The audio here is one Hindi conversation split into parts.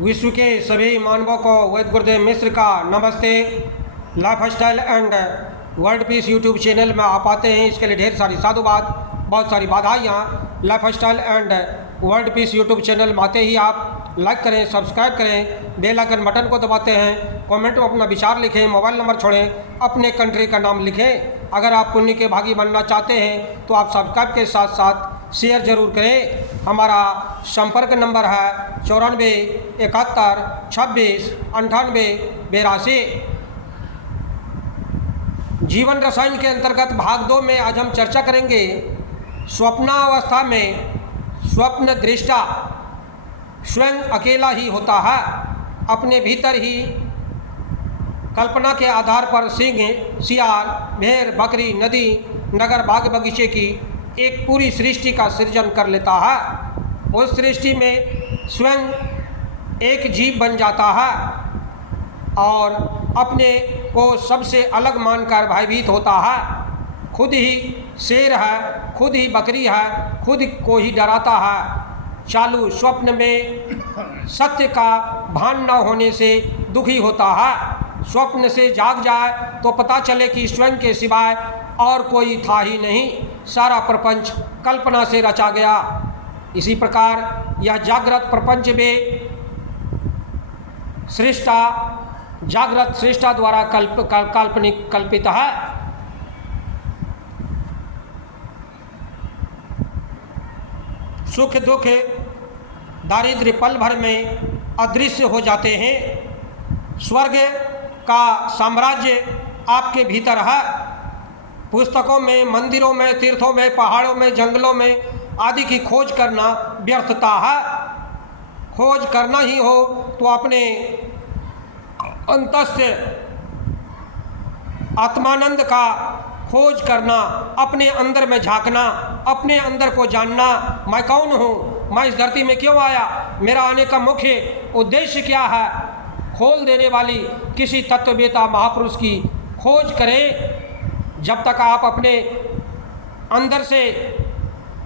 विश्व के सभी मानवों को वैद्य गुरुदेव मिश्र का नमस्ते। Life style and world peace YouTube channel में आप आते हैं, इसके लिए ढेर सारी साधुवाद, बहुत सारी बाधाएं। यहाँ life style and world peace YouTube channel में आते ही आप लाइक करें, सब्सक्राइब करें, बेल आइकन बटन को दबाते हैं, कमेंट में अपना विचार लिखें, मोबाइल नंबर छोड़ें, अपने कंट्री का नाम लिखें। अगर आप पुण्य के भागी बनना चाहते हैं तो आप सब्सक्राइब के साथ साथ शेयर जरूर करें। हमारा संपर्क नंबर है 94 71 26 98 82। जीवन रसायन के अंतर्गत भाग 2 में आज हम चर्चा करेंगे स्वप्नावस्था में स्वप्न दृष्टा स्वयं अकेला ही होता है। अपने भीतर ही कल्पना के आधार पर सिंह, सियार, भेड़, बकरी, नदी, नगर, बाग बगीचे की एक पूरी सृष्टि का सृजन कर लेता है। उस सृष्टि में स्वयं एक जीव बन जाता है और अपने को सबसे अलग मानकर भयभीत होता है। खुद ही शेर है, खुद ही बकरी है, खुद को ही डराता है। चालू स्वप्न में सत्य का भान न होने से दुखी होता है। स्वप्न से जाग जाए तो पता चले कि स्वयं के सिवाय और कोई था ही नहीं, सारा प्रपंच कल्पना से रचा गया। इसी प्रकार यह जागृत प्रपंच में सृष्टा जागृत सृष्टा द्वारा काल्पनिक कल्पित है। सुख दुख दारिद्र्य पल भर में अदृश्य हो जाते हैं। स्वर्ग का साम्राज्य आपके भीतर है। पुस्तकों में, मंदिरों में, तीर्थों में, पहाड़ों में, जंगलों में आदि की खोज करना व्यर्थता है। खोज करना ही हो तो अपने अंतस्य आत्मानंद का खोज करना, अपने अंदर में झांकना, अपने अंदर को जानना। मैं कौन हूँ, मैं इस धरती में क्यों आया, मेरा आने का मुख्य उद्देश्य क्या है, खोल देने वाली किसी तत्ववेता महापुरुष की खोज करें। जब तक आप अपने अंदर से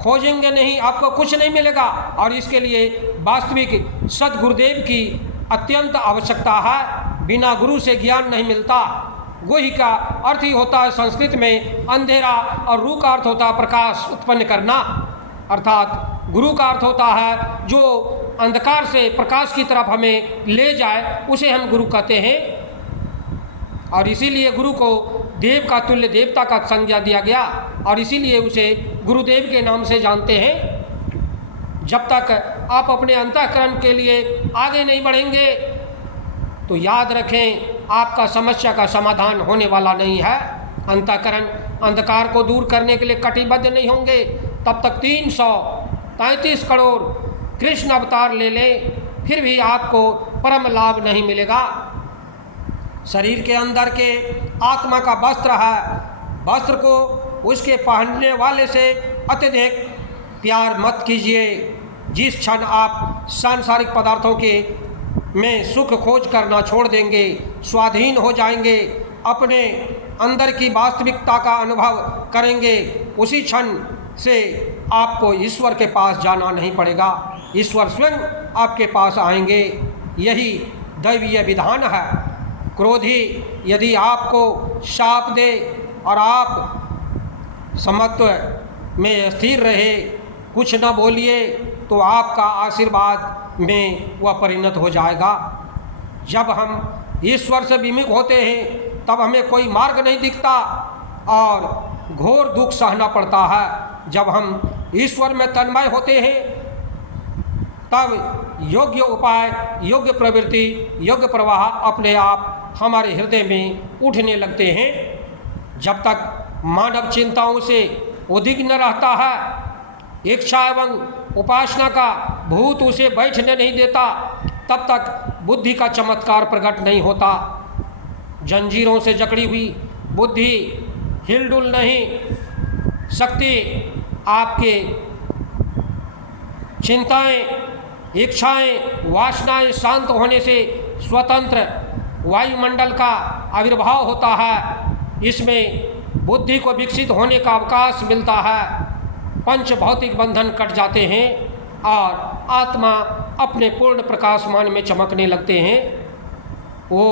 खोजेंगे नहीं, आपको कुछ नहीं मिलेगा। और इसके लिए वास्तविक सद्गुरुदेव की अत्यंत आवश्यकता है। बिना गुरु से ज्ञान नहीं मिलता। गुहि का अर्थ ही होता है संस्कृत में अंधेरा, और रू का अर्थ होता है प्रकाश उत्पन्न करना। अर्थात गुरु का अर्थ होता है जो अंधकार से प्रकाश की तरफ हमें ले जाए, उसे हम गुरु कहते हैं। और इसीलिए गुरु को देव का तुल्य, देवता का संज्ञा दिया गया, और इसीलिए उसे गुरुदेव के नाम से जानते हैं। जब तक आप अपने अंतःकरण के लिए आगे नहीं बढ़ेंगे तो याद रखें, आपका समस्या का समाधान होने वाला नहीं है। अंतःकरण अंधकार को दूर करने के लिए कटिबद्ध नहीं होंगे, तब तक 333 करोड़ कृष्ण अवतार ले लें, फिर भी आपको परम लाभ नहीं मिलेगा। शरीर के अंदर के आत्मा का वस्त्र है। वस्त्र को उसके पहनने वाले से अत्यधिक प्यार मत कीजिए। जिस क्षण आप सांसारिक पदार्थों के में सुख खोज करना छोड़ देंगे, स्वाधीन हो जाएंगे, अपने अंदर की वास्तविकता का अनुभव करेंगे, उसी क्षण से आपको ईश्वर के पास जाना नहीं पड़ेगा। ईश्वर स्वयं आपके पास आएंगे। यही दैवीय विधान है। क्रोधी यदि आपको शाप दे और आप समत्व में स्थिर रहे, कुछ न बोलिए, तो आपका आशीर्वाद में वह परिणत हो जाएगा। जब हम ईश्वर से विमुख होते हैं तब हमें कोई मार्ग नहीं दिखता और घोर दुख सहना पड़ता है। जब हम ईश्वर में तन्मय होते हैं तब योग्य उपाय, योग्य प्रवृत्ति, योग्य प्रवाह अपने आप हमारे हृदय में उठने लगते हैं। जब तक मानव चिंताओं से उद्विग्न रहता है, इच्छा एवं उपासना का भूत उसे बैठने नहीं देता, तब तक बुद्धि का चमत्कार प्रकट नहीं होता। जंजीरों से जकड़ी हुई बुद्धि हिलडुल नहीं सकती। आपके चिंताएं, इच्छाएं, वासनाएं शांत होने से स्वतंत्र वायुमंडल का आविर्भाव होता है। इसमें बुद्धि को विकसित होने का अवकाश मिलता है। पंच भौतिक बंधन कट जाते हैं और आत्मा अपने पूर्ण प्रकाशमान में चमकने लगते हैं। वो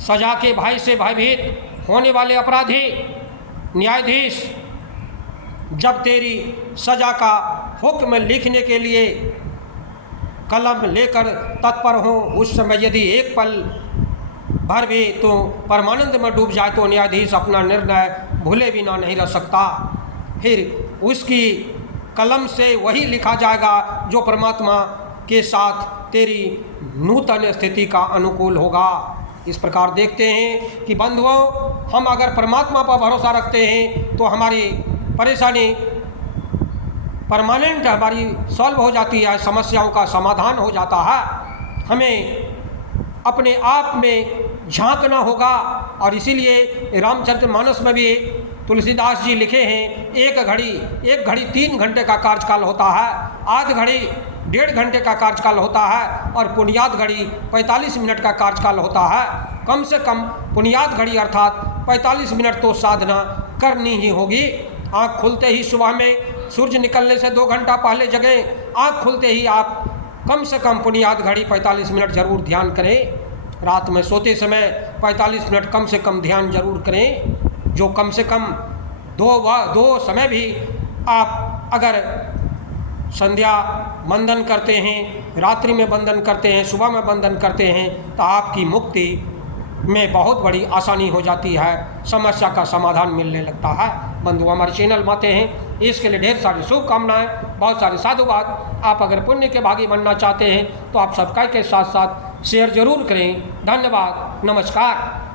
सजा के भय से भयभीत होने वाले अपराधी न्यायाधीश जब तेरी सजा का हुक्म लिखने के लिए कलम लेकर तत्पर हो, उस समय यदि एक पल भर भी तो परमानंद में डूब जाए तो न्यायाधीश अपना निर्णय भूले बिना नहीं रह सकता। फिर उसकी कलम से वही लिखा जाएगा जो परमात्मा के साथ तेरी नूतन स्थिति का अनुकूल होगा। इस प्रकार देखते हैं कि बंधुओं, हम अगर परमात्मा पर भरोसा रखते हैं तो हमारी परेशानी परमानेंट हमारी सॉल्व हो जाती है, समस्याओं का समाधान हो जाता है। हमें अपने आप में झांकना होगा और इसीलिए रामचरितमानस में भी तुलसीदास जी लिखे हैं, एक घड़ी 3 घंटे का कार्यकाल होता है, आध घड़ी 1.5 घंटे का कार्यकाल होता है और पुण्यात घड़ी 45 मिनट का कार्यकाल होता है। कम से कम पुण्यात घड़ी अर्थात 45 मिनट तो साधना करनी ही होगी। आँख खुलते ही सुबह में सूर्य निकलने से 2 घंटा पहले जगें, आँख खुलते ही आप कम से कम पुण्यात घड़ी 45 मिनट ज़रूर ध्यान करें। रात में सोते समय 45 मिनट कम से कम ध्यान जरूर करें। जो कम से कम दो समय भी आप अगर संध्या बंधन करते हैं, रात्रि में बंधन करते हैं, सुबह में बंधन करते हैं तो आपकी मुक्ति में बहुत बड़ी आसानी हो जाती है, समस्या का समाधान मिलने लगता है। बंधु, हमारे चैनल में आते हैं, इसके लिए ढेर सारी शुभकामनाएं, बहुत सारे साधुवाद। आप अगर पुण्य के भागी बनना चाहते हैं तो आप सब्सक्राइब के साथ साथ शेयर जरूर करें। धन्यवाद, नमस्कार।